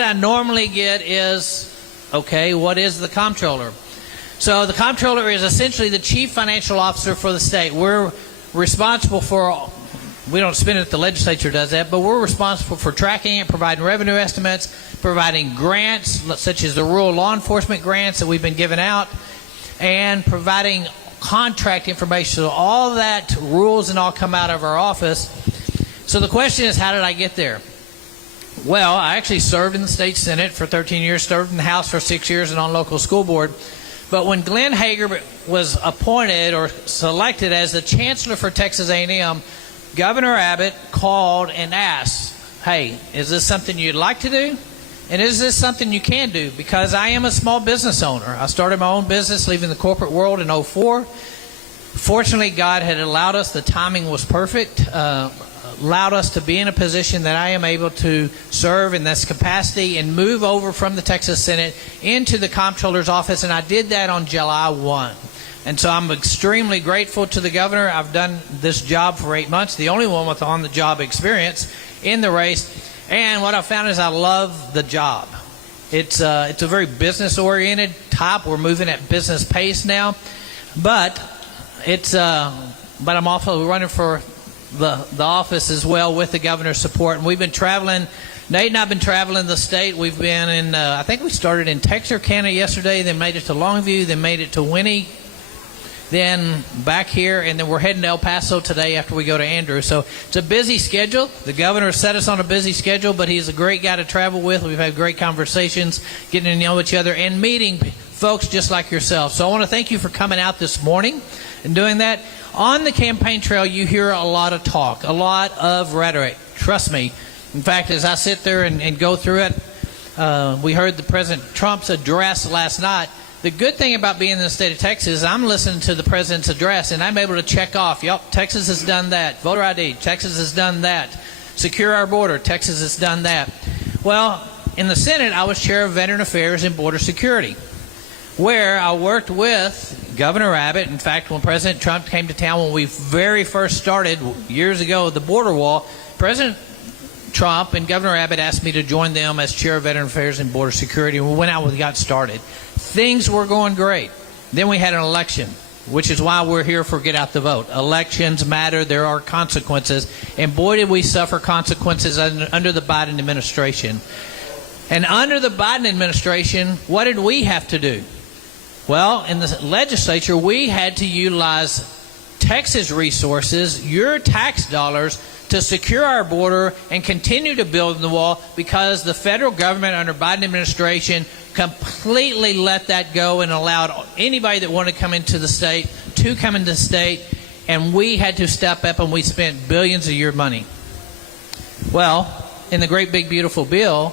I normally get is, okay, what is the comptroller? So the comptroller is essentially the chief financial officer for the state. We're responsible for, we don't spend it, the legislature does that, but we're responsible for tracking it, providing revenue estimates, providing grants, such as the rural law enforcement grants that we've been giving out, and providing contract information. So all that rules and all come out of our office. So the question is, how did I get there? Well, I actually served in the state senate for 13 years, served in the House for 6 years, and on local school board. But when Glenn Hager was appointed or selected as the chancellor for Texas A&M, Governor Abbott called and asked, hey, is this something you'd like to do? And is this something you can do? Because I am a small business owner. I started my own business, leaving the corporate world in 2004. Fortunately, God had allowed us, the timing was perfect, allowed us to be in a position that I am able to serve in this capacity and move over from the Texas Senate into the comptroller's office, and I did that on July 1. And so I'm extremely grateful to the governor. I've done this job for 8 months, the only one with on-the-job experience in the race, and what I found is I love the job. It's a very business-oriented type. We're moving at business pace now, but I'm also running for the office as well with the governor's support. And we've been traveling. Nate and I have been traveling the state. We've been in, I think we started in Texarkana yesterday, then made it to Longview, then made it to Winnie, then back here, and then we're heading to El Paso today after we go to Andrews. So it's a busy schedule. The governor set us on a busy schedule, but he's a great guy to travel with. We've had great conversations, getting to know each other, and meeting folks just like yourself. So I want to thank you for coming out this morning and doing that. On the campaign trail, you hear a lot of talk, a lot of rhetoric. Trust me. In fact, as I sit there and go through it, we heard the President Trump's address last night. The good thing about being in the state of Texas, I'm listening to the president's address, and I'm able to check off, yep, Texas has done that. Voter ID, Texas has done that. Secure our border, Texas has done that. Well, in the Senate, I was chair of Veteran Affairs and Border Security, where I worked with Governor Abbott. In fact, when President Trump came to town, when we very first started years ago the border wall, President Trump and Governor Abbott asked me to join them as chair of Veteran Affairs and Border Security, and we went out and got started. Things were going great. Then we had an election, which is why we're here for Get Out the Vote. Elections matter. There are consequences. And boy, did we suffer consequences under the Biden administration. And under the Biden administration, what did we have to do? Well, in the legislature, we had to utilize Texas resources, your tax dollars, to secure our border and continue to build the wall, because the federal government under Biden administration completely let that go and allowed anybody that wanted to come into the state to come into the state, and we had to step up, and we spent billions of your money. Well, in the great big beautiful bill,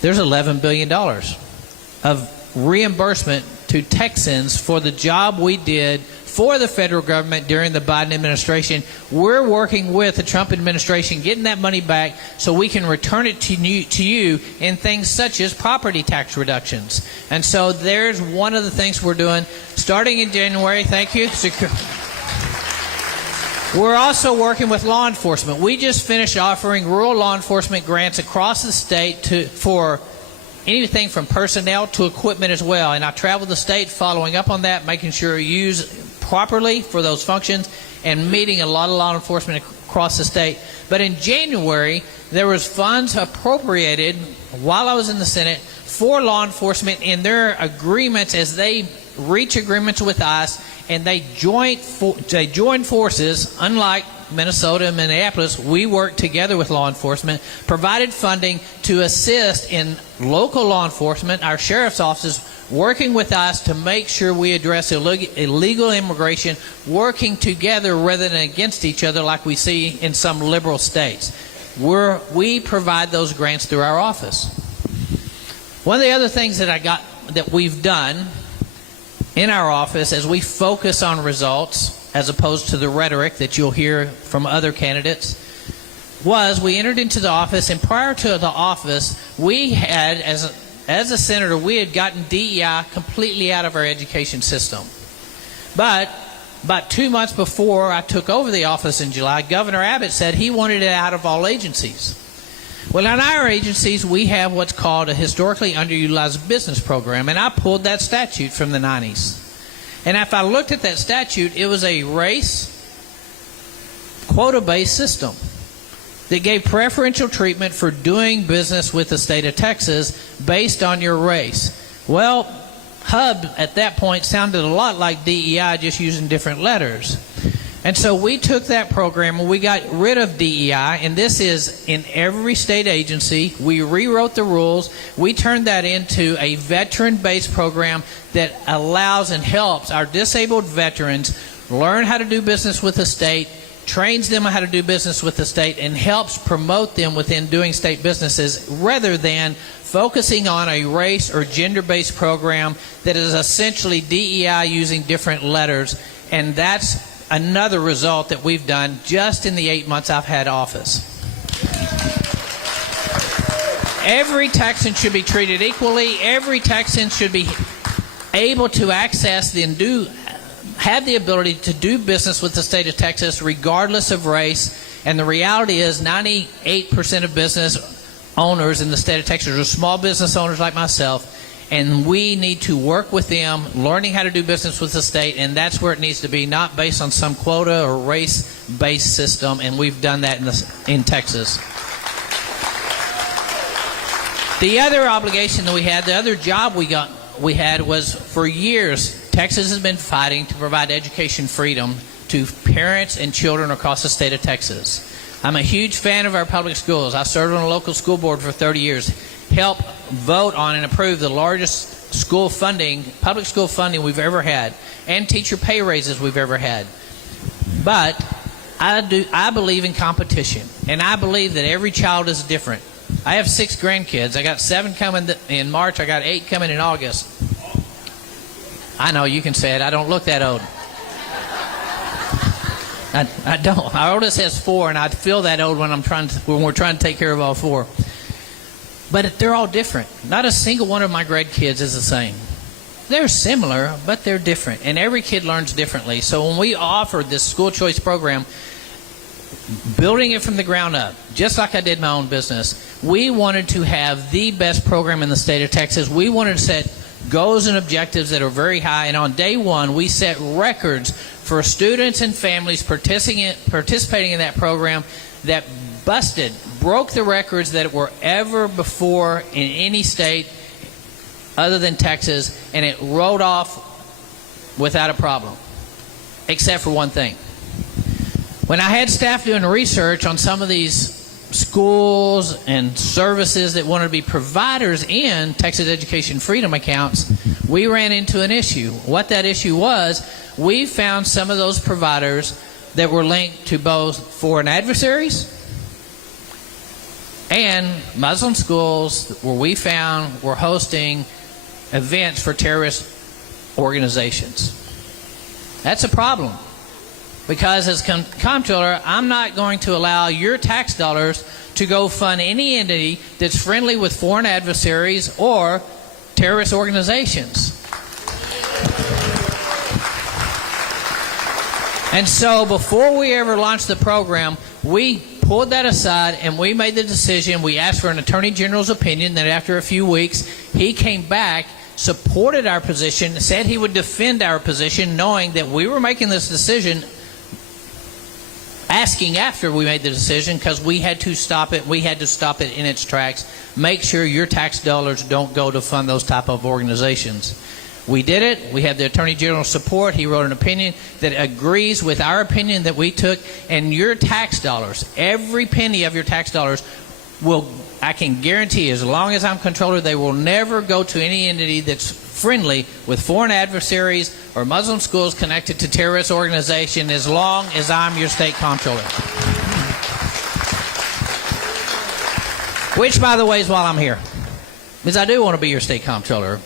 there's $11 billion of reimbursement to Texans for the job we did for the federal government during the Biden administration. We're working with the Trump administration, getting that money back so we can return it to you in things such as property tax reductions. And so there's one of the things we're doing starting in January. Thank you. We're also working with law enforcement. We just finished offering rural law enforcement grants across the state for anything from personnel to equipment as well. And I traveled the state following up on that, making sure used properly for those functions, and meeting a lot of law enforcement across the state. But in January, there was funds appropriated while I was in the Senate for law enforcement in their agreements as they reach agreements with us, and they join forces. Unlike Minnesota and Minneapolis, we work together with law enforcement, provided funding to assist in local law enforcement, our sheriff's offices, working with us to make sure we address illegal immigration, working together rather than against each other like we see in some liberal states. We provide those grants through our office. One of the other things that we've done in our office as we focus on results as opposed to the rhetoric that you'll hear from other candidates was we entered into the office, and prior to the office, we had, as a senator, we had gotten DEI completely out of our education system. But about 2 months before I took over the office in July, Governor Abbott said he wanted it out of all agencies. Well, in our agencies, we have what's called a historically underutilized business program, and I pulled that statute from the 90s. And if I looked at that statute, it was a race quota-based system that gave preferential treatment for doing business with the state of Texas based on your race. Well, HUB at that point sounded a lot like DEI, just using different letters. And so we took that program and we got rid of DEI, and this is in every state agency. We rewrote the rules. We turned that into a veteran-based program that allows and helps our disabled veterans learn how to do business with the state, trains them how to do business with the state, and helps promote them within doing state businesses, rather than focusing on a race or gender-based program that is essentially DEI using different letters. And that's another result that we've done just in the 8 months I've had office. Every Texan should be treated equally. Every Texan should be able to access and have the ability to do business with the state of Texas regardless of race. And the reality is 98% of business owners in the state of Texas are small business owners like myself. And we need to work with them, learning how to do business with the state, and that's where it needs to be, not based on some quota or race-based system, and we've done that in Texas. The other obligation that we had, the other job we had was, for years, Texas has been fighting to provide education freedom to parents and children across the state of Texas. I'm a huge fan of our public schools. I served on a local school board for 30 years. Help vote on and approve the largest school funding, public school funding we've ever had, and teacher pay raises we've ever had. But I believe in competition, and I believe that every child is different. I have 6 grandkids. I got 7 coming in March. I got 8 coming in August. I know, you can say it. I don't look that old. I don't. Our oldest has 4, and I feel that old when we're trying to take care of all 4. But they're all different. Not a single one of my grandkids is the same. They're similar, but they're different. And every kid learns differently. So when we offered this school choice program, building it from the ground up, just like I did my own business, we wanted to have the best program in the state of Texas. We wanted to set goals and objectives that are very high. And on day one, we set records for students and families participating in that program that broke the records that were ever before in any state other than Texas, and it rolled off without a problem, except for one thing. When I had staff doing research on some of these schools and services that wanted to be providers in Texas Education Freedom accounts, we ran into an issue. What that issue was, we found some of those providers that were linked to both foreign adversaries and Muslim schools, where we found were hosting events for terrorist organizations. That's a problem, because as comptroller, I'm not going to allow your tax dollars to go fund any entity that's friendly with foreign adversaries or terrorist organizations. And so before we ever launched the program, we pulled that aside and we made the decision. We asked for an Attorney General's opinion. That after a few weeks, he came back, supported our position, said he would defend our position, knowing that we were making this decision, asking after we made the decision, because we had to stop it. We had to stop it in its tracks. Make sure your tax dollars don't go to fund those type of organizations. We did it. We had the Attorney General's support. He wrote an opinion that agrees with our opinion that we took. And your tax dollars, every penny of your tax dollars, will, I can guarantee, as long as I'm controller, they will never go to any entity that's friendly with foreign adversaries or Muslim schools connected to terrorist organization, as long as I'm your state comptroller. Which, by the way, is while I'm here, because I do want to be your state comptroller.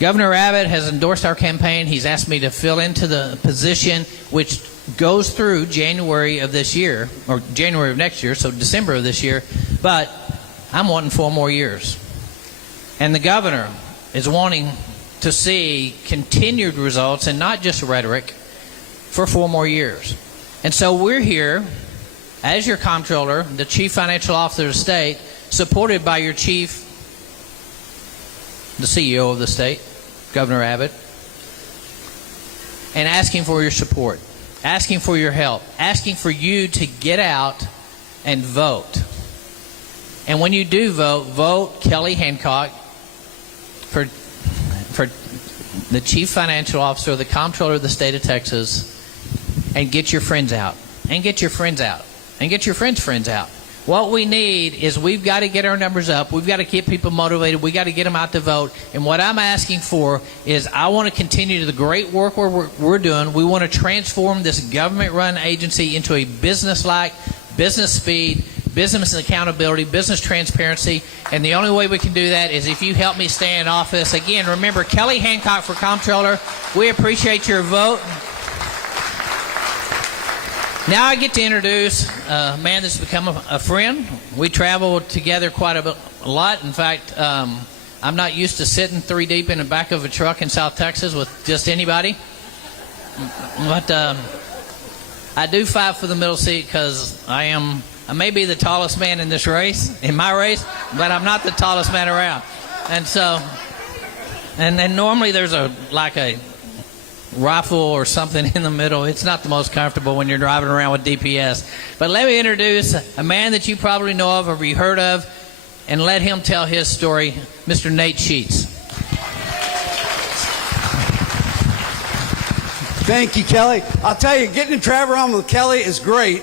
Governor Abbott has endorsed our campaign. He's asked me to fill into the position, which goes through January of this year, or January of next year, so December of this year. But I'm wanting 4 more years. And the governor is wanting to see continued results and not just rhetoric for 4 more years. And so we're here, as your comptroller, the chief financial officer of the state, supported by your chief, the CEO of the state, Governor Abbott, and asking for your support, asking for your help, asking for you to get out and vote. And when you do vote, vote Kelly Hancock for the Chief Financial Officer, the Comptroller of the state of Texas, and get your friends out, and get your friends out, and get your friends out. What we need is we've got to get our numbers up. We've got to keep people motivated. We've got to get them out to vote. And what I'm asking for is I want to continue the great work we're doing. We want to transform this government-run agency into a business-like, business speed, business accountability, business transparency. And the only way we can do that is if you help me stay in office. Again, remember, Kelly Hancock for Comptroller. We appreciate your vote. Now I get to introduce a man that's become a friend. We travel together quite a lot. In fact, I'm not used to sitting 3 deep in the back of a truck in South Texas with just anybody. But I do fight for the middle seat because I may be the tallest man in this race, in my race, but I'm not the tallest man around. And so, and then normally there's a rifle or something in the middle. It's not the most comfortable when you're driving around with DPS. But let me introduce a man that you probably know of or you heard of, and let him tell his story, Mr. Nate Sheets. Thank you, Kelly. I'll tell you, getting to travel around with Kelly is great.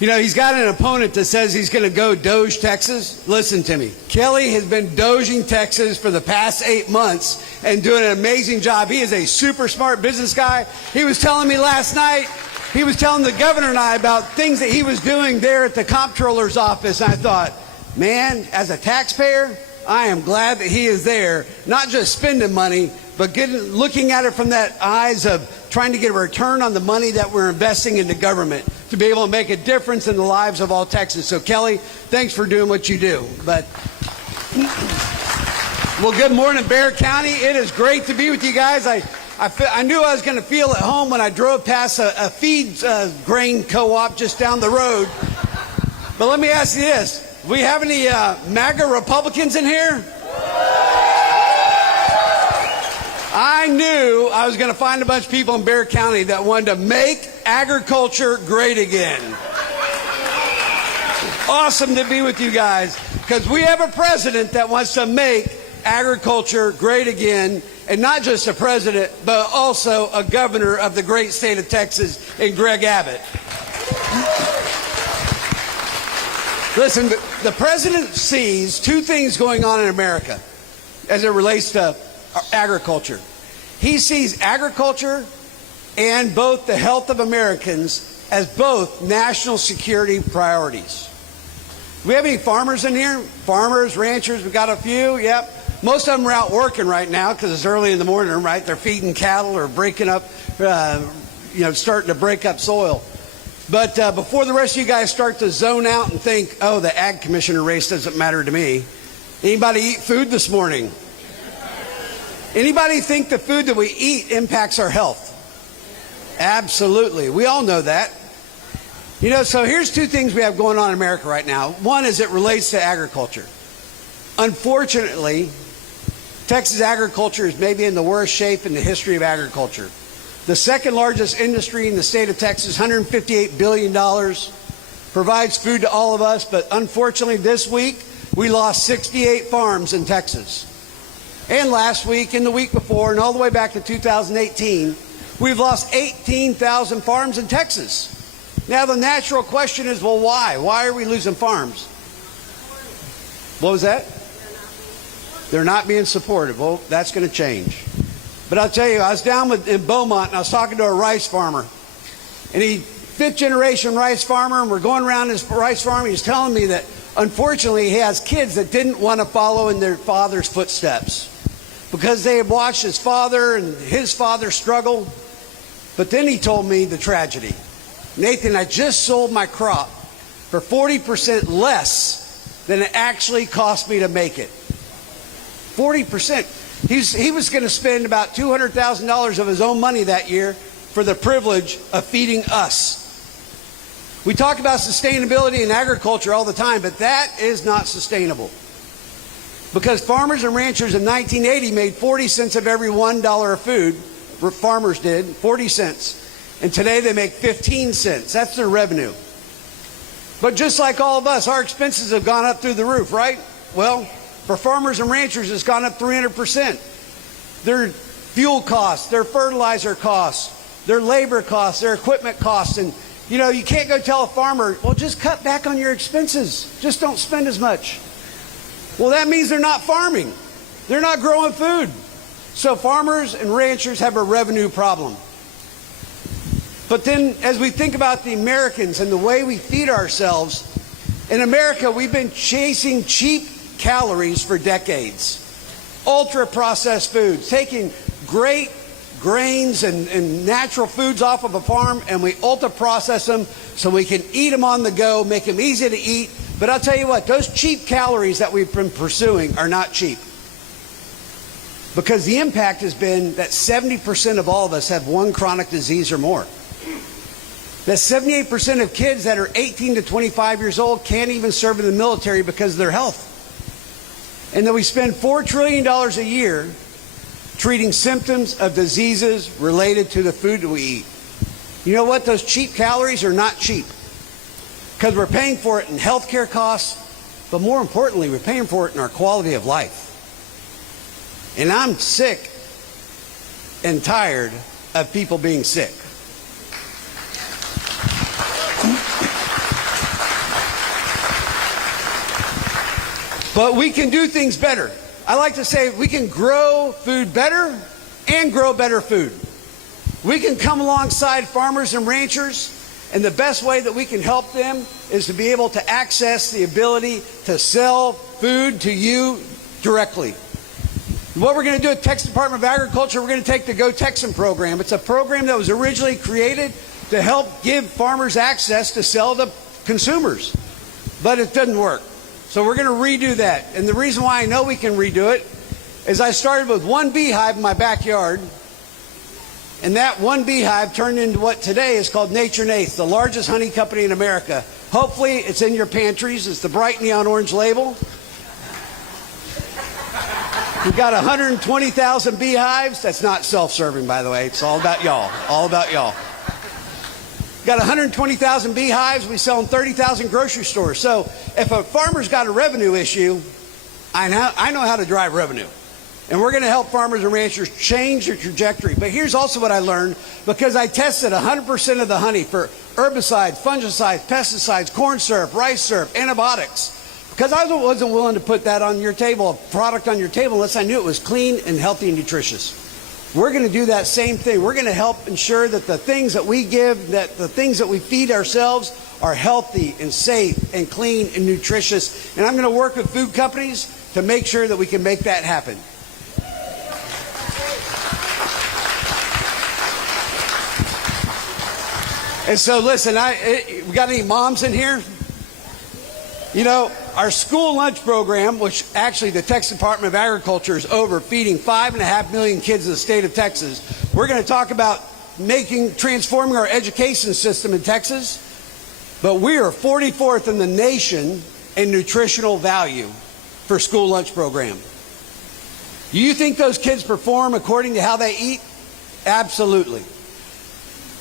You know, he's got an opponent that says he's going to go Doge Texas. Listen to me. Kelly has been doging Texas for the past 8 months and doing an amazing job. He is a super smart business guy. He was telling me last night, he was telling the governor and I about things that he was doing there at the comptroller's office. And I thought, man, as a taxpayer, I am glad that he is there, not just spending money, but looking at it from that eyes of trying to get a return on the money that we're investing into government to be able to make a difference in the lives of all Texans. So, Kelly, thanks for doing what you do. But, well, good morning, Bexar County. It is great to be with you guys. I knew I was going to feel at home when I drove past a feed grain co-op just down the road. But let me ask you this. Do we have any MAGA Republicans in here? I knew I was going to find a bunch of people in Bexar County that wanted to make agriculture great again. Awesome to be with you guys, because we have a president that wants to make agriculture great again, and not just a president, but also a governor of the great state of Texas in Greg Abbott. Listen, the president sees two things going on in America as it relates to agriculture. He sees agriculture and both the health of Americans as both national security priorities. Do we have any farmers in here? Farmers, ranchers, we got a few, yep. Most of them are out working right now because it's early in the morning, right? They're feeding cattle or breaking up, starting to break up soil. But before the rest of you guys start to zone out and think, oh, the ag commissioner race doesn't matter to me. Anybody eat food this morning? Anybody think the food that we eat impacts our health? Absolutely. We all know that. You know, so here's two things we have going on in America right now. One is it relates to agriculture. Unfortunately, Texas agriculture is maybe in the worst shape in the history of agriculture. The second largest industry in the state of Texas, $158 billion, provides food to all of us. But unfortunately, this week, we lost 68 farms in Texas. And last week, and the week before, and all the way back to 2018, we've lost 18,000 farms in Texas. Now, the natural question is, well, why? Why are we losing farms? What was that? They're not being supported. Well, that's going to change. But I'll tell you, I was down in Beaumont, and I was talking to a rice farmer. And he, fifth-generation rice farmer, and we're going around his rice farm. He's telling me that, unfortunately, he has kids that didn't want to follow in their father's footsteps because they had watched his father and his father struggle. But then he told me the tragedy. Nathan, I just sold my crop for 40% less than it actually cost me to make it. 40%. He was going to spend about $200,000 of his own money that year for the privilege of feeding us. We talk about sustainability in agriculture all the time, but that is not sustainable. Because farmers and ranchers in 1980 made 40 cents of every $1 of food. Farmers did, 40 cents. And today they make 15 cents. That's their revenue. But just like all of us, our expenses have gone up through the roof, right? Well, for farmers and ranchers, it's gone up 300%. Their fuel costs, their fertilizer costs, their labor costs, their equipment costs. And, you know, you can't go tell a farmer, well, just cut back on your expenses. Just don't spend as much. Well, that means they're not farming. They're not growing food. So farmers and ranchers have a revenue problem. But then as we think about the Americans and the way we feed ourselves, in America we've been chasing cheap calories for decades. Ultra-processed foods, taking great grains and natural foods off of a farm, and we ultra-process them so we can eat them on the go, make them easy to eat. But I'll tell you what, those cheap calories that we've been pursuing are not cheap. Because the impact has been that 70% of all of us have one chronic disease or more. That 78% of kids that are 18 to 25 years old can't even serve in the military because of their health. And that we spend $4 trillion a year treating symptoms of diseases related to the food that we eat. You know what? Those cheap calories are not cheap. Because we're paying for it in healthcare costs, but more importantly, we're paying for it in our quality of life. And I'm sick and tired of people being sick. But we can do things better. I like to say we can grow food better and grow better food. We can come alongside farmers and ranchers, and the best way that we can help them is to be able to access the ability to sell food to you directly. What we're going to do at Texas Department of Agriculture, we're going to take the Go Texan program. It's a program that was originally created to help give farmers access to sell to consumers. But it didn't work. So we're going to redo that. And the reason why I know we can redo it is I started with one beehive in my backyard. And that one beehive turned into what today is called Nature Nath, the largest honey company in America. Hopefully it's in your pantries. It's the bright neon orange label. We've got 120,000 beehives. That's not self-serving, by the way. It's all about y'all. All about y'all. Got 120,000 beehives. We sell in 30,000 grocery stores. So if a farmer's got a revenue issue, I know how to drive revenue. And we're going to help farmers and ranchers change their trajectory. But here's also what I learned, because I tested 100% of the honey for herbicides, fungicides, pesticides, corn syrup, rice syrup, antibiotics. Because I wasn't willing to put that on your table, a product on your table, unless I knew it was clean and healthy and nutritious. We're going to do that same thing. We're going to help ensure that the things that we give, that the things that we feed ourselves are healthy and safe and clean and nutritious. And I'm going to work with food companies to make sure that we can make that happen. And so listen, we got any moms in here? You know, our school lunch program, which actually the Texas Department of Agriculture is over feeding 5.5 million kids in the state of Texas. We're going to talk about transforming our education system in Texas. But we are 44th in the nation in nutritional value for school lunch program. Do you think those kids perform according to how they eat? Absolutely.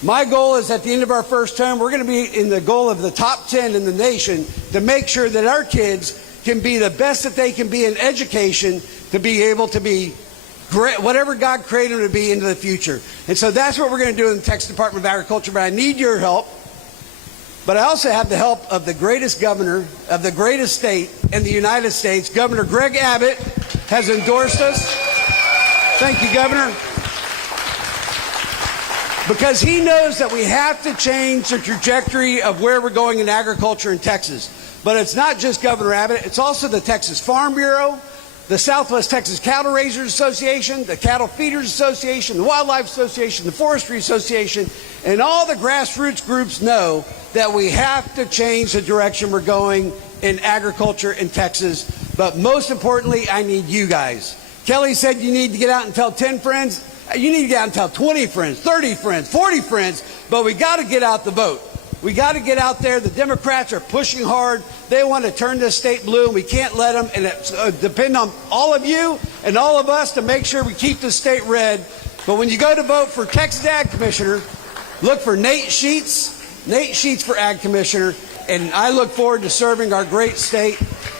My goal is at the end of our first term, we're going to be in the goal of the top 10 in the nation to make sure that our kids can be the best that they can be in education to be able to be great, whatever God created them to be into the future. And so that's what we're going to do in the Texas Department of Agriculture. But I need your help. But I also have the help of the greatest governor of the greatest state in the United States. Governor Greg Abbott has endorsed us. Thank you, Governor. Because he knows that we have to change the trajectory of where we're going in agriculture in Texas. But it's not just Governor Abbott, it's also the Texas Farm Bureau, the Southwest Texas Cattle Raisers Association, the Cattle Feeders Association, the Wildlife Association, the Forestry Association, and all the grassroots groups know that we have to change the direction we're going in agriculture in Texas. But most importantly, I need you guys. Kelly said you need to get out and tell 10 friends. You need to get out and tell 20 friends, 30 friends, 40 friends, but we got to get out the vote. We got to get out there. The Democrats are pushing hard. They want to turn this state blue, and we can't let them. And it's depend on all of you and all of us to make sure we keep the state red. But when you go to vote for Texas Ag Commissioner, look for Nate Sheets. Nate Sheets for Ag Commissioner. And I look forward to serving our great state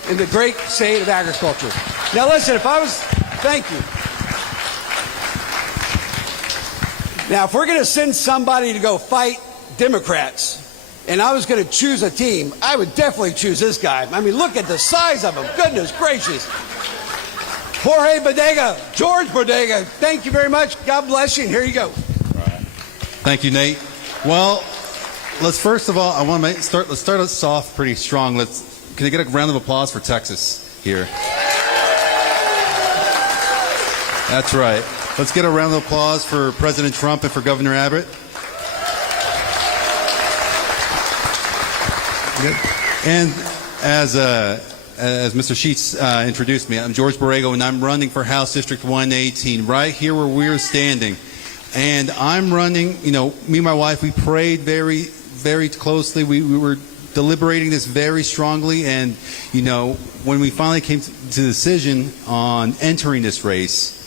in the great state of agriculture. Now listen, thank you. Now, if we're going to send somebody to go fight Democrats, and I was going to choose a team, I would definitely choose this guy. I mean, look at the size of him. Goodness gracious. Jorge Bodega, George Bodega, thank you very much. God bless you, and here you go. Thank you, Nate. Well, let's first of all, I want to let's start us off pretty strong. Can I get a round of applause for Texas here? That's right. Let's get a round of applause for President Trump and for Governor Abbott. And as Mr. Sheets introduced me, I'm George Borrego, and I'm running for House District 118, right here where we're standing. And I'm running, me and my wife, we prayed very, very closely. We were deliberating this very strongly. And, when we finally came to the decision on entering this race,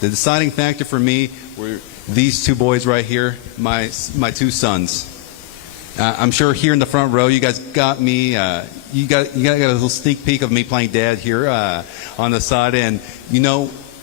the deciding factor for me were these two boys right here, my two sons. I'm sure here in the front row, you guys got me. You got a little sneak peek of me playing dad here on the side, and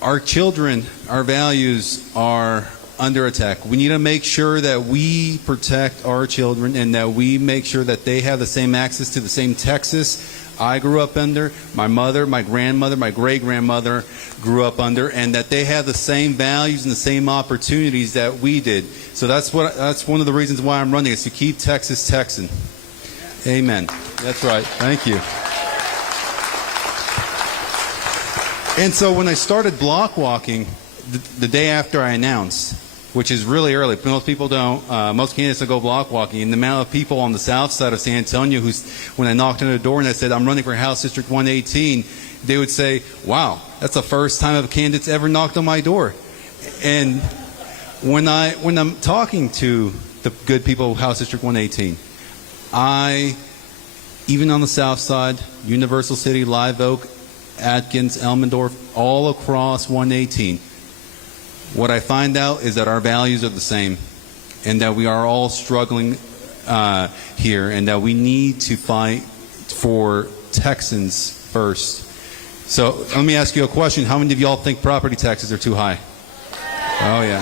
our children, our values are under attack. We need to make sure that we protect our children and that we make sure that they have the same access to the same Texas I grew up under, my mother, my grandmother, my great-grandmother grew up under, and that they have the same values and the same opportunities that we did. So that's one of the reasons why I'm running, is to keep Texas Texan. Amen. That's right. Thank you. And so when I started block walking the day after I announced, which is really early. Most people don't. Most candidates don't go block walking. And the amount of people on the south side of San Antonio when I knocked on the door and I said, I'm running for House District 118, they would say, wow, that's the first time a candidate's ever knocked on my door. And when I'm talking to the good people of House District 118, even on the south side, Universal City, Live Oak, Adkins, Elmendorf, all across 118, what I find out is that our values are the same, and that we are all struggling here, and that we need to fight for Texans first. So let me ask you a question. How many of y'all think property taxes are too high? Oh, yeah.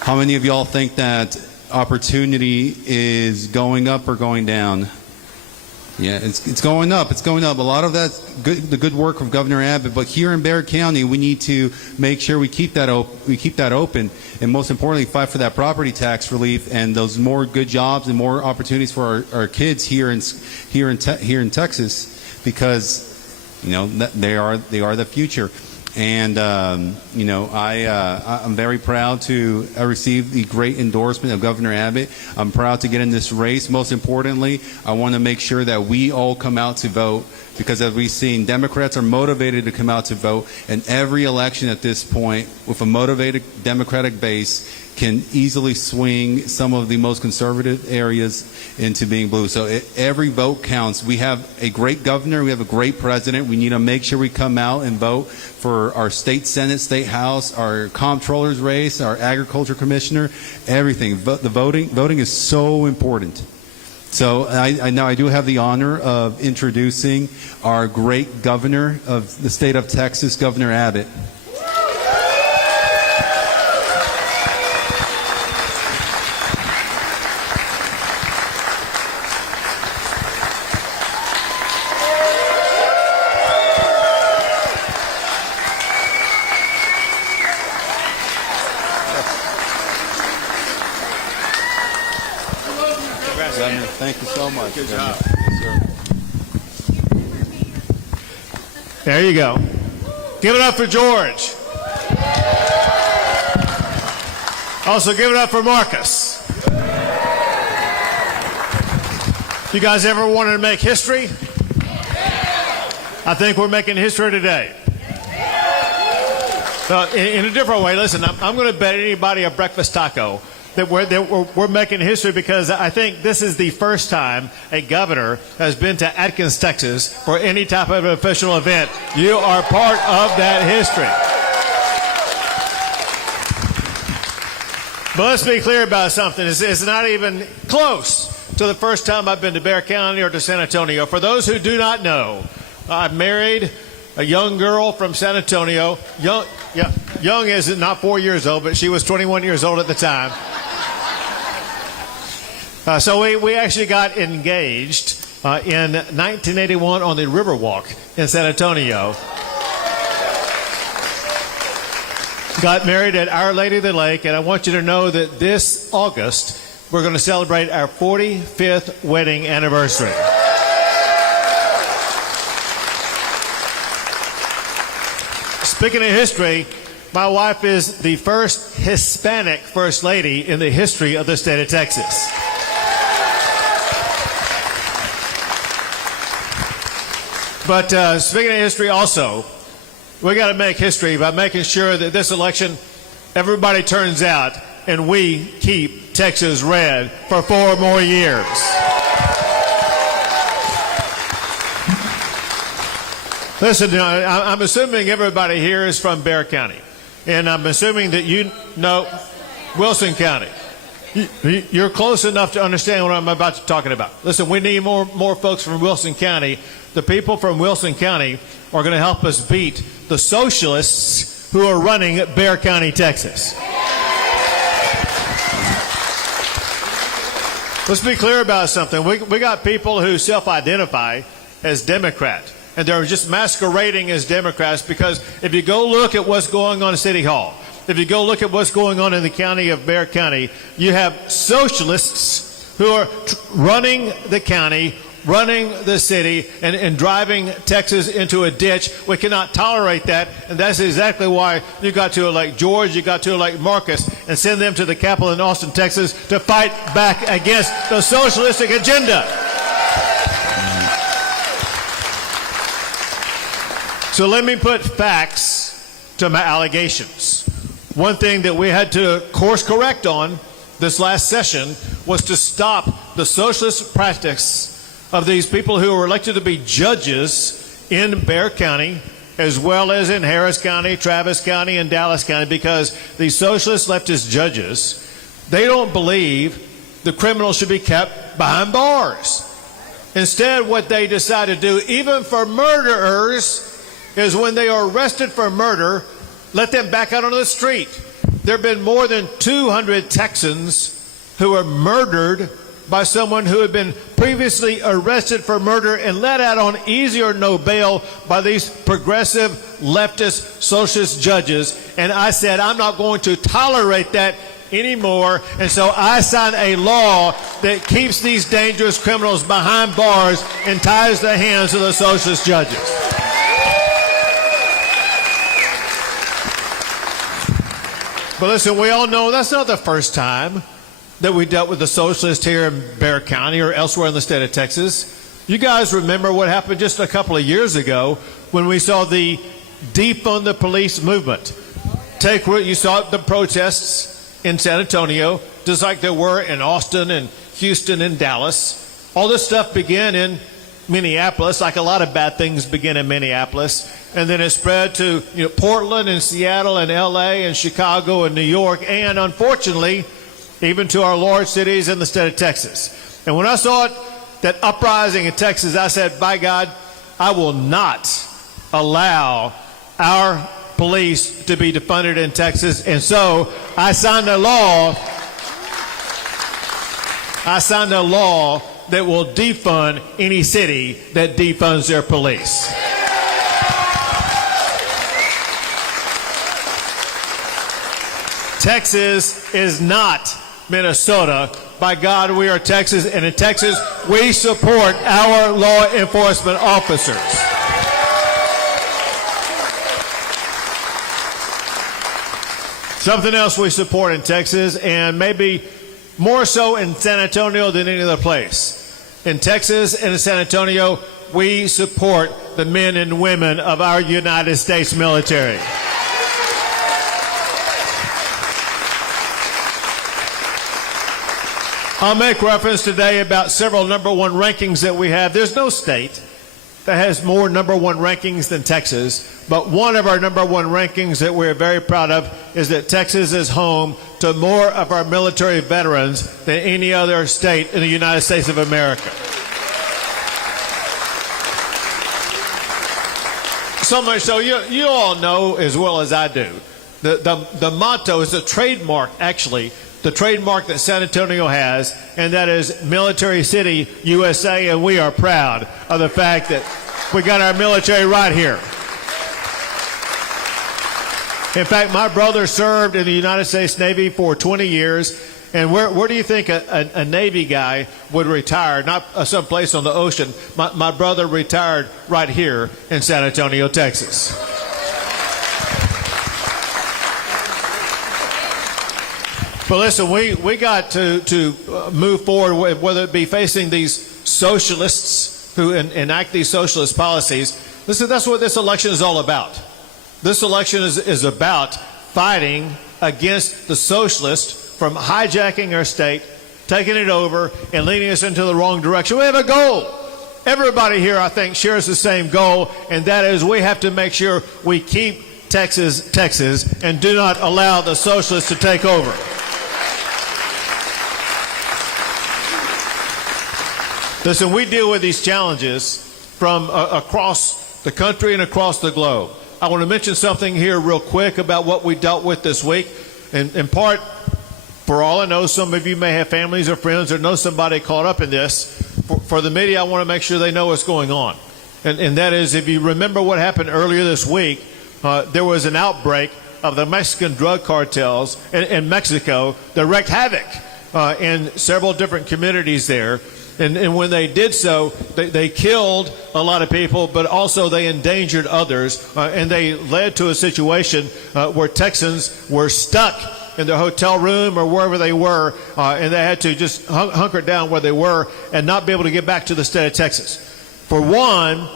How many of y'all think that opportunity is going up or going down? Yeah, it's going up. It's going up. A lot of that's the good work of Governor Abbott. But here in Bexar County, we need to make sure we keep that open, and most importantly, fight for that property tax relief and those more good jobs and more opportunities for our kids here in Texas, because they are the future. And I'm very proud to receive the great endorsement of Governor Abbott. I'm proud to get in this race. Most importantly, I want to make sure that we all come out to vote, because as we've seen, Democrats are motivated to come out to vote, and every election at this point with a motivated Democratic base can easily swing some of the most conservative areas into being blue. So every vote counts. We have a great governor. We have a great president. We need to make sure we come out and vote for our state senate, state house, our comptroller's race, our agriculture commissioner, everything. The voting is so important. So I now I do have the honor of introducing our great governor of the state of Texas, Governor Abbott. Thank you so much. Good job. Yes, sir. There you go. Give it up for George. Also, give it up for Marcus. You guys ever wanted to make history? I think we're making history today. So in a different way, listen, I'm going to bet anybody a breakfast taco that we're making history because I think this is the first time a governor has been to Adkins, Texas for any type of official event. You are part of that history. But let's be clear about something. It's not even close to the first time I've been to Bexar County or to San Antonio. For those who do not know, I married a young girl from San Antonio. Young is not 4 years old, but she was 21 years old at the time. So we actually got engaged in 1981 on the Riverwalk in San Antonio. Got married at Our Lady of the Lake, and I want you to know that this August we're going to celebrate our 45th wedding anniversary. Speaking of history, my wife is the first Hispanic First Lady in the history of the state of Texas. But speaking of history also, we got to make history by making sure that this election, everybody turns out and we keep Texas red for 4 more years. Listen, I'm assuming everybody here is from Bexar County, and I'm assuming that you know Wilson County. You're close enough to understand what I'm about to talk about. Listen, we need more folks from Wilson County. The people from Wilson County are going to help us beat the socialists who are running Bexar County, Texas. Let's be clear about something. We got people who self-identify as Democrat, and they're just masquerading as Democrats because if you go look at what's going on in City Hall, if you go look at what's going on in the county of Bexar County, you have socialists who are running the county, running the city, and driving Texas into a ditch. We cannot tolerate that, and that's exactly why you got to elect George, you got to elect Marcus, and send them to the Capitol in Austin, Texas, to fight back against the socialistic agenda. So let me put facts to my allegations. One thing that we had to course correct on this last session was to stop the socialist practice of these people who were elected to be judges in Bexar County, as well as in Harris County, Travis County, and Dallas County, because these socialist leftist judges, they don't believe the criminals should be kept behind bars. Instead, what they decide to do, even for murderers, is when they are arrested for murder, let them back out on the street. There have been more than 200 Texans who were murdered by someone who had been previously arrested for murder and let out on easy or no bail by these progressive leftist socialist judges. And I said, I'm not going to tolerate that anymore. And so I signed a law that keeps these dangerous criminals behind bars and ties the hands of the socialist judges. But listen, we all know that's not the first time that we dealt with the socialists here in Bexar County or elsewhere in the state of Texas. You guys remember what happened just a couple of years ago when we saw the defund the police movement take root. You saw the protests in San Antonio, just like there were in Austin and Houston and Dallas. All this stuff began in Minneapolis, like a lot of bad things begin in Minneapolis, and then it spread to Portland and Seattle and LA and Chicago and New York, and unfortunately even to our large cities in the state of Texas. And when I saw that uprising in Texas, I said, by God, I will not allow our police to be defunded in Texas. And so I signed a law that will defund any city that defunds their police. Texas is not Minnesota. By God, we are Texas, and in Texas, we support our law enforcement officers. Something else we support in Texas, and maybe more so in San Antonio than any other place. In Texas and in San Antonio, we support the men and women of our United States military. I'll make reference today about several number one rankings that we have. There's no state that has more number one rankings than Texas, but one of our number one rankings that we're very proud of is that Texas is home to more of our military veterans than any other state in the United States of America. So much so, you all know as well as I do, the motto is the trademark, actually, the trademark that San Antonio has, and that is Military City, USA, and we are proud of the fact that we got our military right here. In fact, my brother served in the United States Navy for 20 years, and where do you think a Navy guy would retire? Not someplace on the ocean. My brother retired right here in San Antonio, Texas. But listen, we got to move forward, whether it be facing these socialists who enact these socialist policies. Listen, that's what this election is all about. This election is about fighting against the socialists from hijacking our state, taking it over, and leading us into the wrong direction. We have a goal. Everybody here, I think, shares the same goal, and that is we have to make sure we keep Texas, Texas, and do not allow the socialists to take over. Listen, we deal with these challenges from across the country and across the globe. I want to mention something here real quick about what we dealt with this week. In part, for all I know, some of you may have families or friends or know somebody caught up in this. For the media, I want to make sure they know what's going on. And that is, if you remember what happened earlier this week, there was an outbreak of the Mexican drug cartels in Mexico that wreaked havoc in several different communities there. And when they did so, they killed a lot of people, but also they endangered others. And they led to a situation where Texans were stuck in their hotel room or wherever they were, and they had to just hunker down where they were and not be able to get back to the state of Texas. For one,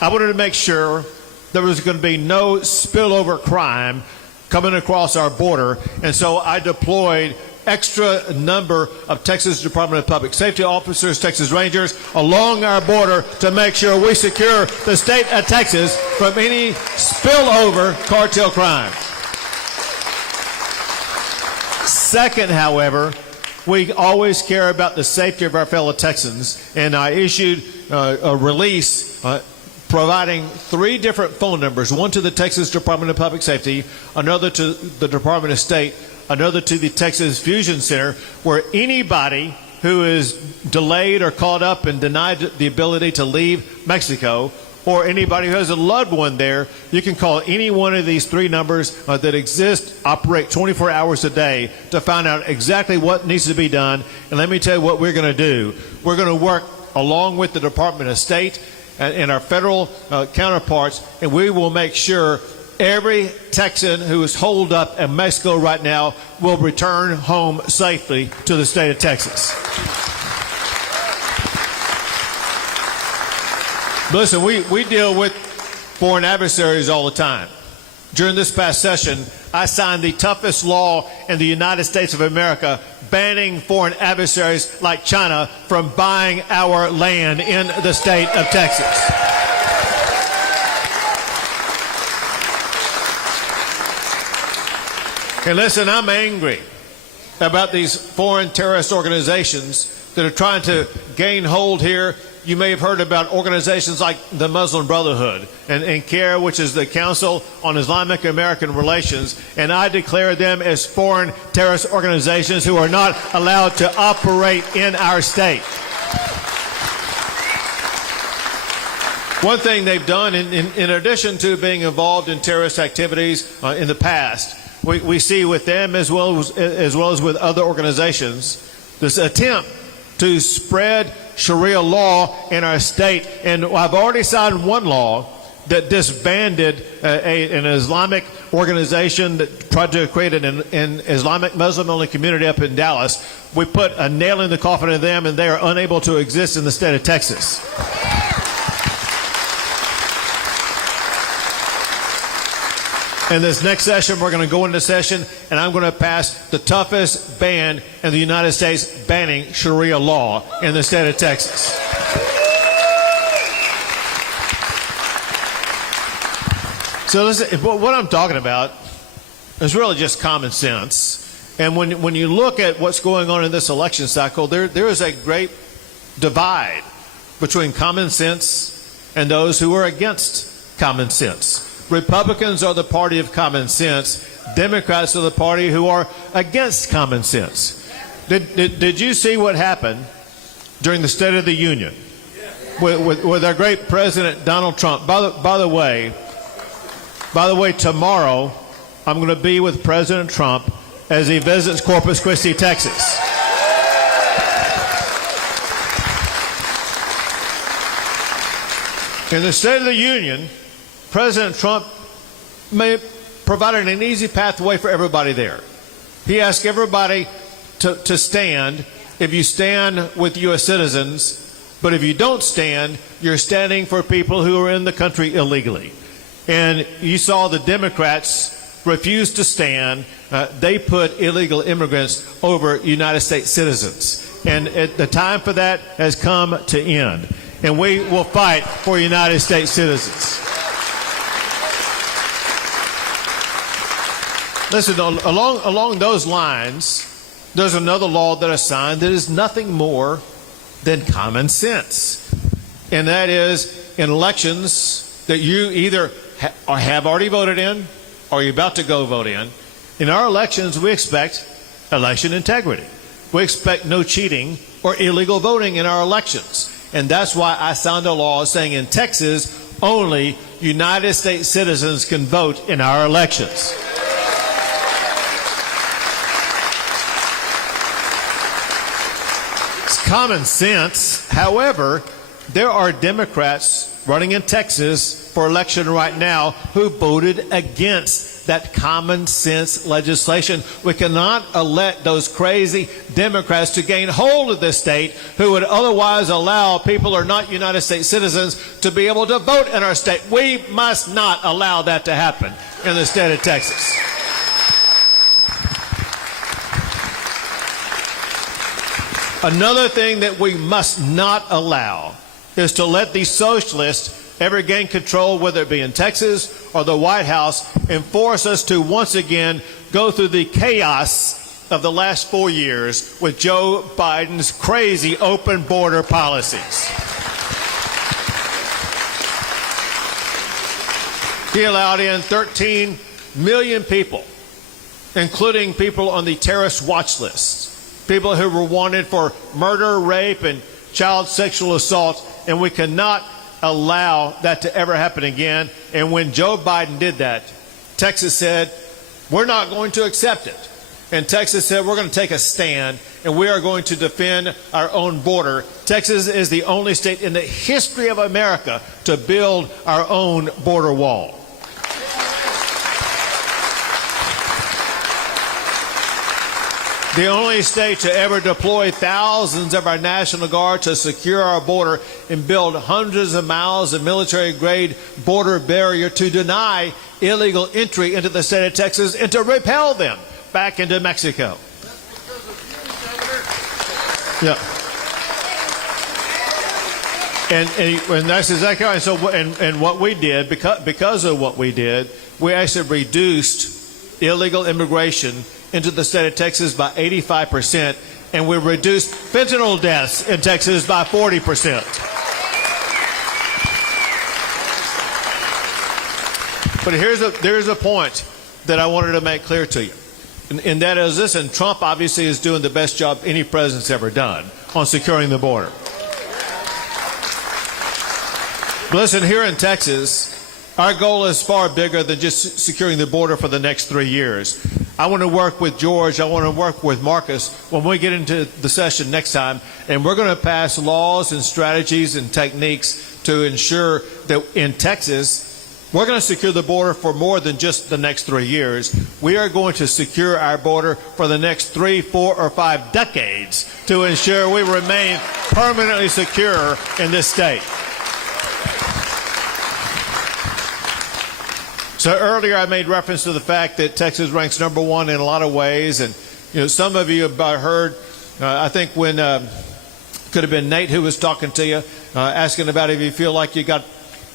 I wanted to make sure there was going to be no spillover crime coming across our border, and so I deployed extra number of Texas Department of Public Safety officers, Texas Rangers, along our border to make sure we secure the state of Texas from any spillover cartel crime. Second, however, we always care about the safety of our fellow Texans, and I issued a release providing 3 different phone numbers, one to the Texas Department of Public Safety, another to the Department of State, another to the Texas Fusion Center, where anybody who is delayed or caught up and denied the ability to leave Mexico, or anybody who has a loved one there, you can call any one of these 3 numbers that exist, operate 24 hours a day to find out exactly what needs to be done. And let me tell you what we're going to do. We're going to work along with the Department of State and our federal counterparts, and we will make sure every Texan who is holed up in Mexico right now will return home safely to the state of Texas. Listen, we deal with foreign adversaries all the time. During this past session, I signed the toughest law in the United States of America, banning foreign adversaries like China from buying our land in the state of Texas. And listen, I'm angry about these foreign terrorist organizations that are trying to gain hold here. You may have heard about organizations like the Muslim Brotherhood and CARE, which is the Council on Islamic American Relations, and I declare them as foreign terrorist organizations who are not allowed to operate in our state. One thing they've done, in addition to being involved in terrorist activities in the past, we see with them as well as with other organizations this attempt to spread Sharia law in our state. And I've already signed one law that disbanded an Islamic organization that tried to create an Islamic Muslim-only community up in Dallas. We put a nail in the coffin of them, and they are unable to exist in the state of Texas. In this next session, we're going to go into session, and I'm going to pass the toughest ban in the United States banning Sharia law in the state of Texas. So listen, what I'm talking about is really just common sense. And when you look at what's going on in this election cycle, there is a great divide between common sense and those who are against common sense. Republicans are the party of common sense. Democrats are the party who are against common sense. Did you see what happened during the State of the Union with our great President Donald Trump? By the way, tomorrow I'm going to be with President Trump as he visits Corpus Christi, Texas. In the State of the Union, President Trump provided an easy pathway for everybody there. He asked everybody to stand if you stand with U.S. citizens, but if you don't stand, you're standing for people who are in the country illegally. And you saw the Democrats refuse to stand. They put illegal immigrants over United States citizens. And the time for that has come to end. And we will fight for United States citizens. Listen, along those lines, there's another law that is signed that is nothing more than common sense. And that is in elections that you either have already voted in or you're about to go vote in our elections, we expect election integrity. We expect no cheating or illegal voting in our elections. And that's why I signed a law saying in Texas, only United States citizens can vote in our elections. It's common sense. However, there are Democrats running in Texas for election right now who voted against that common sense legislation. We cannot let those crazy Democrats to gain hold of this state who would otherwise allow people who are not United States citizens to be able to vote in our state. We must not allow that to happen in the state of Texas. Another thing that we must not allow is to let these socialists ever gain control, whether it be in Texas or the White House, and force us to once again go through the chaos of the last 4 years with Joe Biden's crazy open border policies. He allowed in 13 million people, including people on the terrorist watch list, people who were wanted for murder, rape, and child sexual assault, and we cannot allow that to ever happen again. And when Joe Biden did that, Texas said, we're not going to accept it. And Texas said, we're going to take a stand, and we are going to defend our own border. Texas is the only state in the history of America to build our own border wall. The only state to ever deploy thousands of our National Guard to secure our border and build hundreds of miles of military-grade border barrier to deny illegal entry into the state of Texas and to repel them back into Mexico. Yeah. And that's exactly right. So, and what we did, because of what we did, we actually reduced illegal immigration into the state of Texas by 85%, and we reduced fentanyl deaths in Texas by 40%. But there's a point that I wanted to make clear to you, and that is this, and Trump obviously is doing the best job any president's ever done on securing the border. But listen, here in Texas, our goal is far bigger than just securing the border for the next 3 years. I want to work with George. I want to work with Marcus when we get into the session next time, and we're going to pass laws and strategies and techniques to ensure that in Texas, we're going to secure the border for more than just the next 3 years. We are going to secure our border for the next 3, 4, or 5 decades to ensure we remain permanently secure in this state. So earlier I made reference to the fact that Texas ranks number one in a lot of ways, and some of you have heard. I think when could have been Nate who was talking to you, asking about if you feel like you got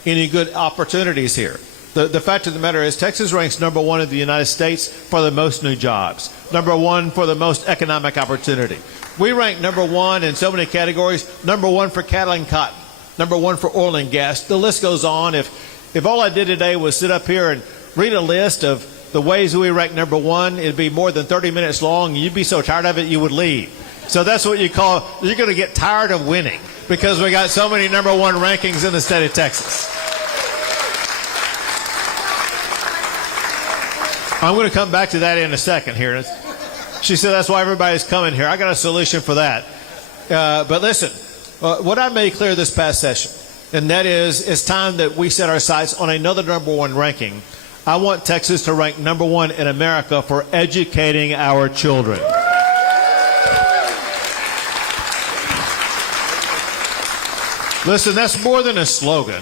any good opportunities here. The fact of the matter is Texas ranks number one in the United States for the most new jobs, number one for the most economic opportunity. We rank number one in so many categories, number one for cattle and cotton, number one for oil and gas. The list goes on. If all I did today was sit up here and read a list of the ways we rank number one, it'd be more than 30 minutes long. You'd be so tired of it, you would leave. So that's what you're going to get tired of winning, because we got so many number one rankings in the state of Texas. I'm going to come back to that in a second here. She said that's why everybody's coming here. I got a solution for that. But listen, what I made clear this past session, and that is it's time that we set our sights on another number one ranking. I want Texas to rank number one in America for educating our children. Listen, that's more than a slogan.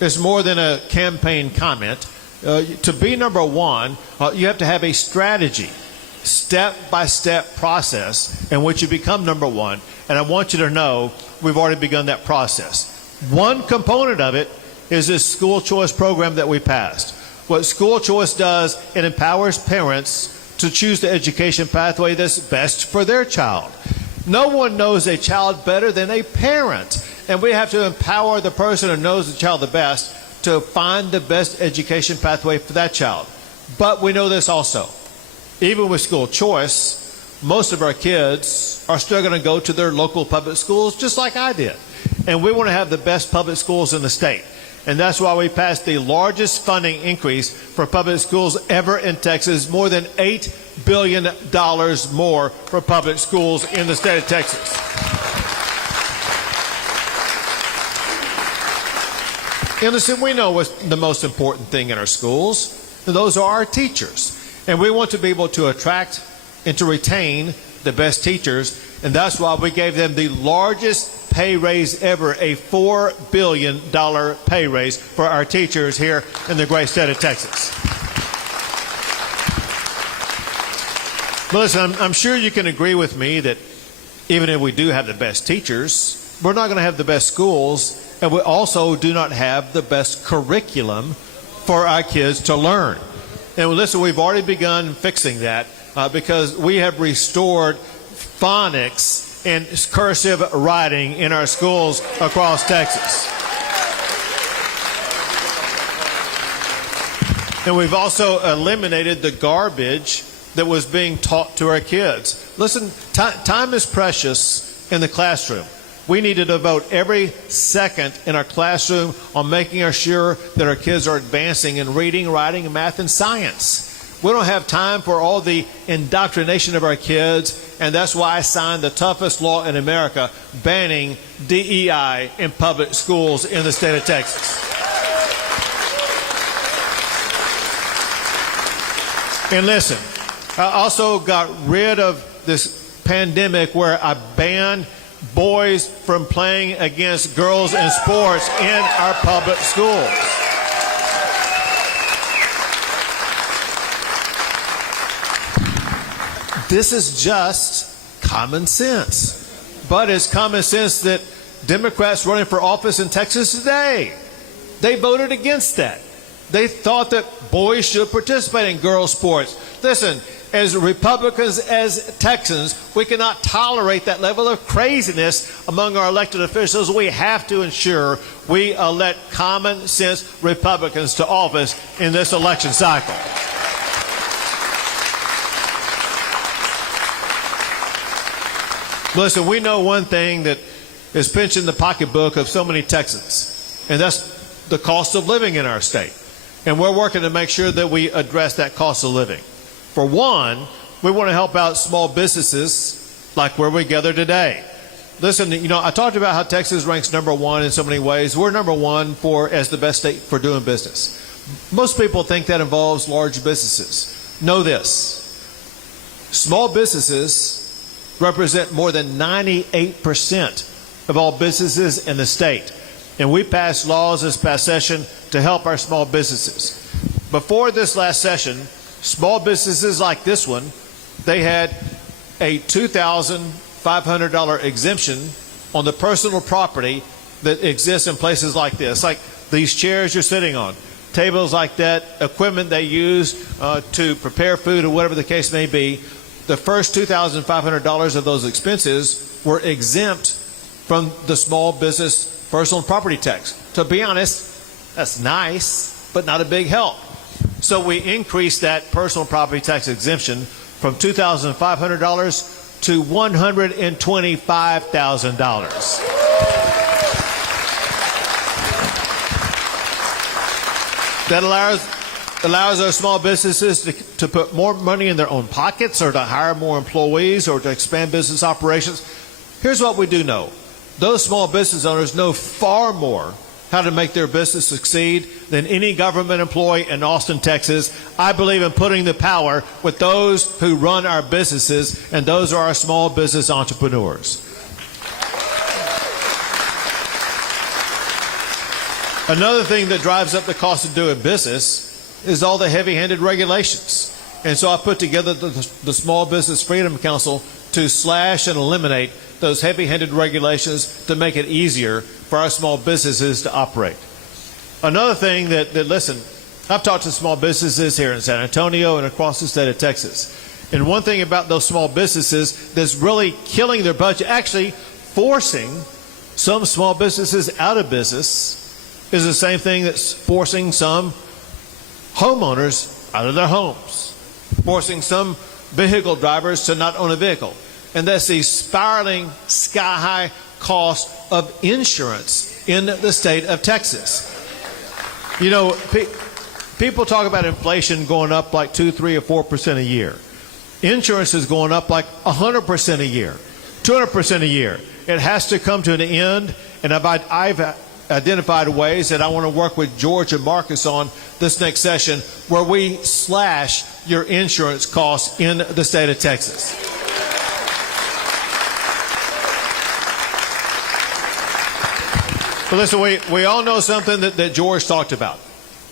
It's more than a campaign comment. To be number one, you have to have a strategy, step-by-step process in which you become number one. And I want you to know we've already begun that process. One component of it is this school choice program that we passed. What school choice does, it empowers parents to choose the education pathway that's best for their child. No one knows a child better than a parent. And we have to empower the person who knows the child the best to find the best education pathway for that child. But we know this also. Even with school choice, most of our kids are still going to go to their local public schools just like I did. And we want to have the best public schools in the state. And that's why we passed the largest funding increase for public schools ever in Texas, more than $8 billion more for public schools in the state of Texas. And listen, we know what's the most important thing in our schools. Those are our teachers. And we want to be able to attract and to retain the best teachers. And that's why we gave them the largest pay raise ever, a $4 billion pay raise for our teachers here in the great state of Texas. But listen, I'm sure you can agree with me that even if we do have the best teachers, we're not going to have the best schools. And we also do not have the best curriculum for our kids to learn. And listen, we've already begun fixing that because we have restored phonics and cursive writing in our schools across Texas. And we've also eliminated the garbage that was being taught to our kids. Listen, time is precious in the classroom. We need to devote every second in our classroom on making sure that our kids are advancing in reading, writing, math, and science. We don't have time for all the indoctrination of our kids, and that's why I signed the toughest law in America banning DEI in public schools in the state of Texas. And listen, I also got rid of this pandemic where I banned boys from playing against girls in sports in our public schools. This is just common sense. But it's common sense that Democrats running for office in Texas today, they voted against that. They thought that boys should participate in girls' sports. Listen, as Republicans, as Texans, we cannot tolerate that level of craziness among our elected officials. We have to ensure we elect common sense Republicans to office in this election cycle. Listen, we know one thing that is pinching the pocketbook of so many Texans, and that's the cost of living in our state. And we're working to make sure that we address that cost of living. For one, we want to help out small businesses like where we gather today. Listen, I talked about how Texas ranks number one in so many ways. We're number one as the best state for doing business. Most people think that involves large businesses. Know this. Small businesses represent more than 98% of all businesses in the state. And we passed laws this past session to help our small businesses. before this last session, small businesses like this one, they had a $2,500 exemption on the personal property that exists in places like this, like these chairs you're sitting on, tables like that, equipment they use to prepare food or whatever the case may be. The first $2,500 of those expenses were exempt from the small business personal property tax. To be honest, that's nice, but not a big help. So we increased that personal property tax exemption from $2,500 to $125,000. That allows our small businesses to put more money in their own pockets, or to hire more employees, or to expand business operations. Here's what we do know. Those small business owners know far more how to make their business succeed than any government employee in Austin, Texas. I believe in putting the power with those who run our businesses, and those are our small business entrepreneurs. Another thing that drives up the cost of doing business is all the heavy-handed regulations. And so I put together the Small Business Freedom Council to slash and eliminate those heavy-handed regulations to make it easier for our small businesses to operate. Another thing that listen, I've talked to small businesses here in San Antonio and across the state of Texas. And one thing about those small businesses that's really killing their budget, actually forcing some small businesses out of business, is the same thing that's forcing some homeowners out of their homes, forcing some vehicle drivers to not own a vehicle. And that's the spiraling sky-high cost of insurance in the state of Texas. You know, people talk about inflation going up like 2, 3, or 4% a year. Insurance is going up like 100% a year, 200% a year. It has to come to an end, and I've identified ways that I want to work with George and Marcus on this next session, where we slash your insurance costs in the state of Texas. But listen, we all know something that George talked about,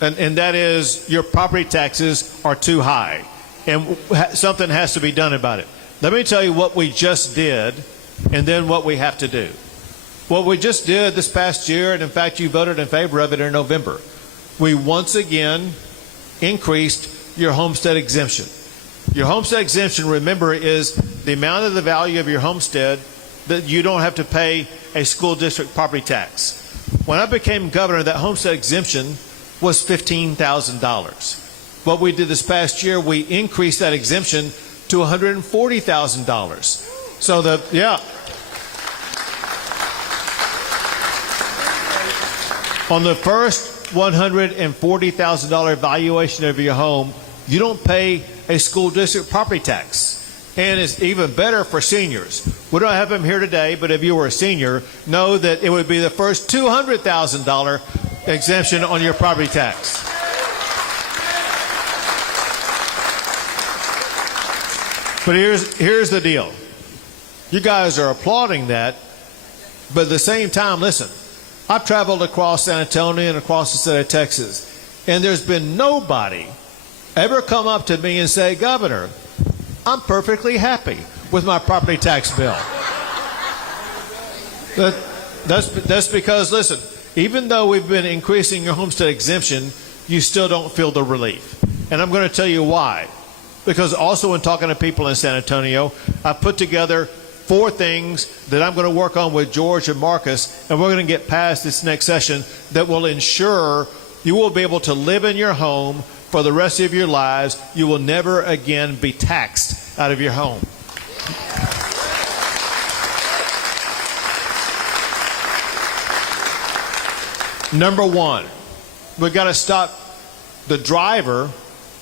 and that is your property taxes are too high, and something has to be done about it. Let me tell you what we just did, and then what we have to do. What we just did this past year, and in fact you voted in favor of it in November, we once again increased your homestead exemption. Your homestead exemption, remember, is the amount of the value of your homestead that you don't have to pay a school district property tax. When I became governor, that homestead exemption was $15,000. What we did this past year, we increased that exemption to $140,000. So on the first $140,000 valuation of your home, you don't pay a school district property tax. And it's even better for seniors. We don't have them here today, but if you were a senior, know that it would be the first $200,000 exemption on your property tax. But here's the deal. You guys are applauding that, but at the same time, listen, I've traveled across San Antonio and across the state of Texas, and there's been nobody ever come up to me and say, Governor, I'm perfectly happy with my property tax bill. That's because, listen, even though we've been increasing your homestead exemption, you still don't feel the relief. And I'm going to tell you why. Because also in talking to people in San Antonio, I put together 4 things that I'm going to work on with George and Marcus, and we're going to get past this next session, that will ensure you will be able to live in your home for the rest of your lives. You will never again be taxed out of your home. Number 1, we've got to stop the driver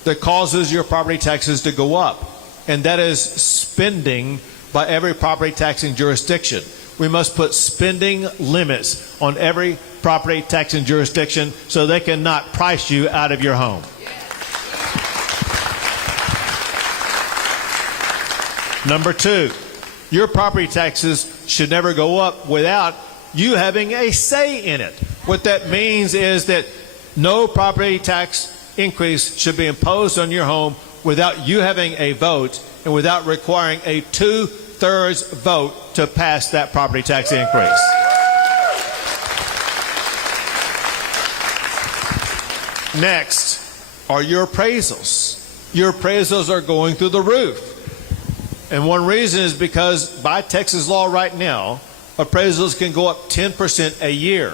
that causes your property taxes to go up, and that is spending by every property taxing jurisdiction. We must put spending limits on every property taxing jurisdiction so they cannot price you out of your home. Number 2, your property taxes should never go up without you having a say in it. What that means is that no property tax increase should be imposed on your home without you having a vote and without requiring a 2/3 vote to pass that property tax increase. Next are your appraisals. Your appraisals are going through the roof. And one reason is because by Texas law right now, appraisals can go up 10% a year.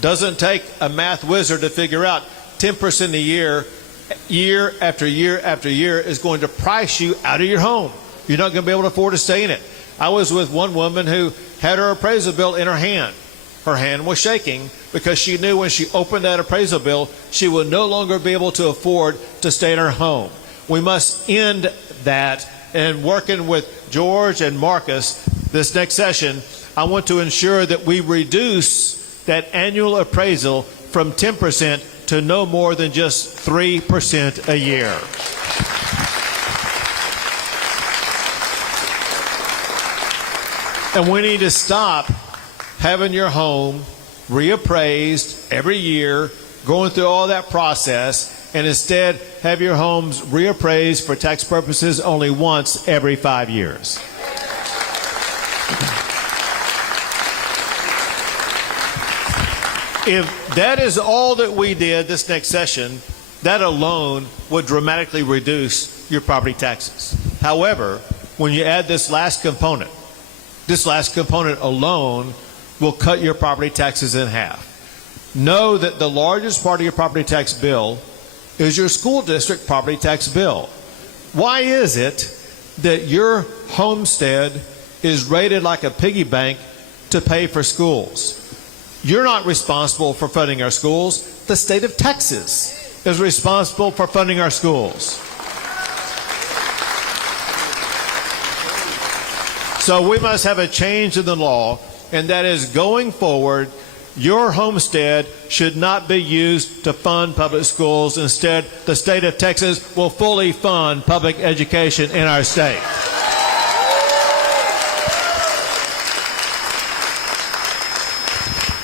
Doesn't take a math wizard to figure out 10% a year, year after year after year, is going to price you out of your home. You're not going to be able to afford to stay in it. I was with one woman who had her appraisal bill in her hand. Her hand was shaking because she knew when she opened that appraisal bill, she would no longer be able to afford to stay in her home. We must end that. And working with George and Marcus this next session, I want to ensure that we reduce that annual appraisal from 10% to no more than just 3% a year. And we need to stop having your home reappraised every year, going through all that process, and instead have your homes reappraised for tax purposes only once every 5 years. If that is all that we did this next session, that alone would dramatically reduce your property taxes. However, when you add this last component alone will cut your property taxes in half. Know that the largest part of your property tax bill is your school district property tax bill. Why is it that your homestead is rated like a piggy bank to pay for schools? You're not responsible for funding our schools. The state of Texas is responsible for funding our schools. So we must have a change in the law, and that is going forward, your homestead should not be used to fund public schools. Instead, the state of Texas will fully fund public education in our state.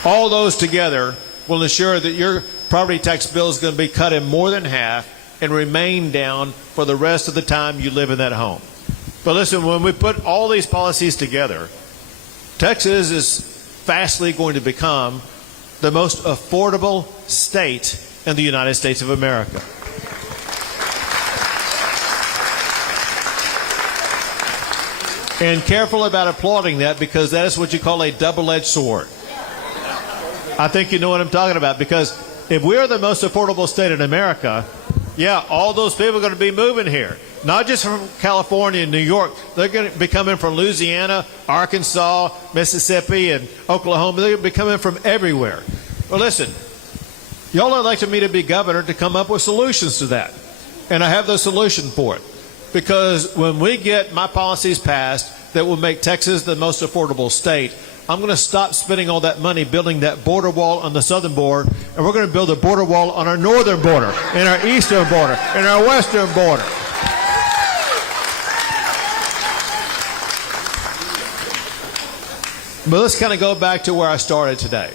All those together will ensure that your property tax bill is going to be cut in more than half and remain down for the rest of the time you live in that home. But listen, when we put all these policies together, Texas is fastly going to become the most affordable state in the United States of America. And careful about applauding that, because that is what you call a double-edged sword. I think you know what I'm talking about, because if we are the most affordable state in America, yeah, all those people are going to be moving here. Not just from California and New York. They're going to be coming from Louisiana, Arkansas, Mississippi, and Oklahoma. They're going to be coming from everywhere. Well, listen, y'all elected me to be governor to come up with solutions to that. And I have the solution for it. Because when we get my policies passed that will make Texas the most affordable state, I'm going to stop spending all that money building that border wall on the southern border, and we're going to build a border wall on our northern border, and our eastern border, and our western border. But let's kind of go back to where I started today.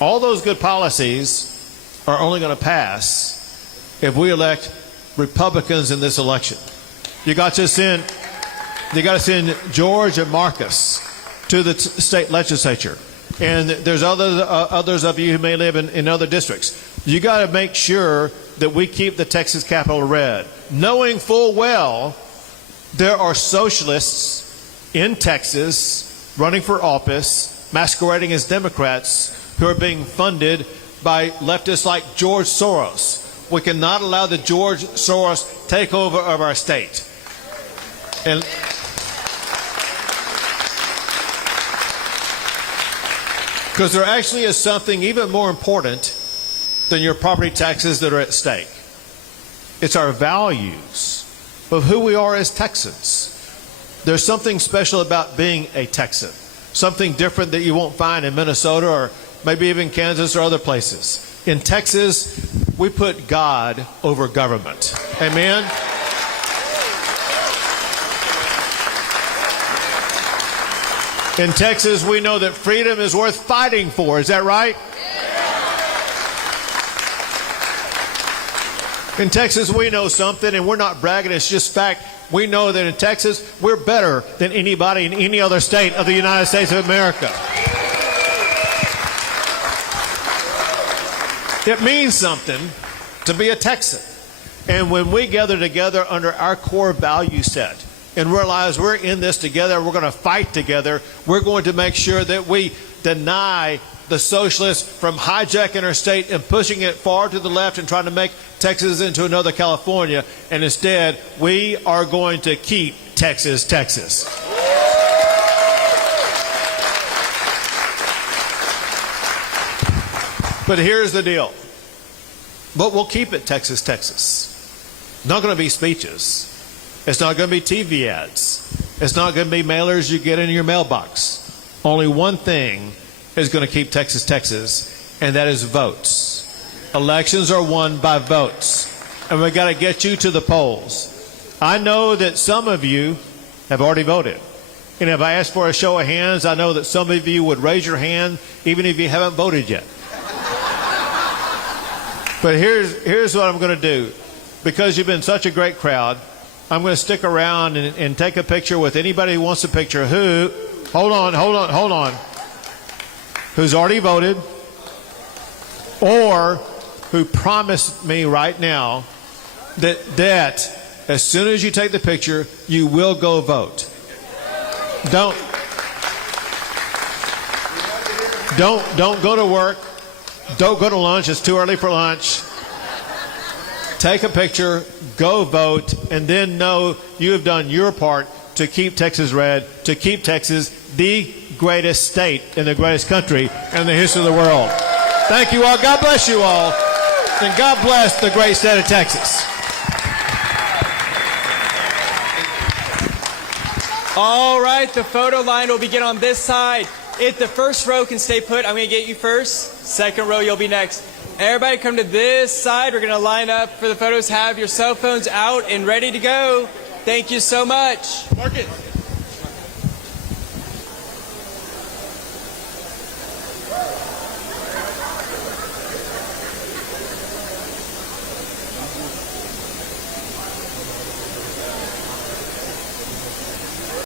All those good policies are only going to pass if we elect Republicans in this election. You got to send George and Marcus to the state legislature. And there's others of you who may live in other districts. You got to make sure that we keep the Texas Capitol red, knowing full well there are socialists in Texas running for office, masquerading as Democrats, who are being funded by leftists like George Soros. We cannot allow the George Soros takeover of our state. And because there actually is something even more important than your property taxes that are at stake. It's our values of who we are as Texans. There's something special about being a Texan, something different that you won't find in Minnesota or maybe even Kansas or other places. In Texas, we put God over government. Amen? In Texas, we know that freedom is worth fighting for. Is that right? In Texas, we know something, and we're not bragging, it's just fact. We know that in Texas, we're better than anybody in any other state of the United States of America. It means something to be a Texan. And when we gather together under our core value set and realize we're in this together, we're going to fight together, we're going to make sure that we deny the socialists from hijacking our state and pushing it far to the left and trying to make Texas into another California. And instead, we are going to keep Texas, Texas. But here's the deal. But we'll keep it Texas, Texas. It's not going to be speeches. It's not going to be TV ads. It's not going to be mailers you get in your mailbox. Only one thing is going to keep Texas, Texas, and that is votes. Elections are won by votes. And we've got to get you to the polls. I know that some of you have already voted. And if I asked for a show of hands, I know that some of you would raise your hand even if you haven't voted yet. But here's what I'm going to do. Because you've been such a great crowd, I'm going to stick around and take a picture with anybody who wants a picture. Hold on. Who's already voted or who promised me right now that as soon as you take the picture, you will go vote. Don't go to work. Don't go to lunch. It's too early for lunch. Take a picture, go vote, and then know you have done your part to keep Texas red, to keep Texas the greatest state in the greatest country in the history of the world. Thank you all. God bless you all. And God bless the great state of Texas. All right, the photo line will begin on this side. If the first row can stay put, I'm going to get you first. Second row, you'll be next. Everybody come to this side. We're going to line up for the photos. Have your cell phones out and ready to go. Thank you so much. Mark it.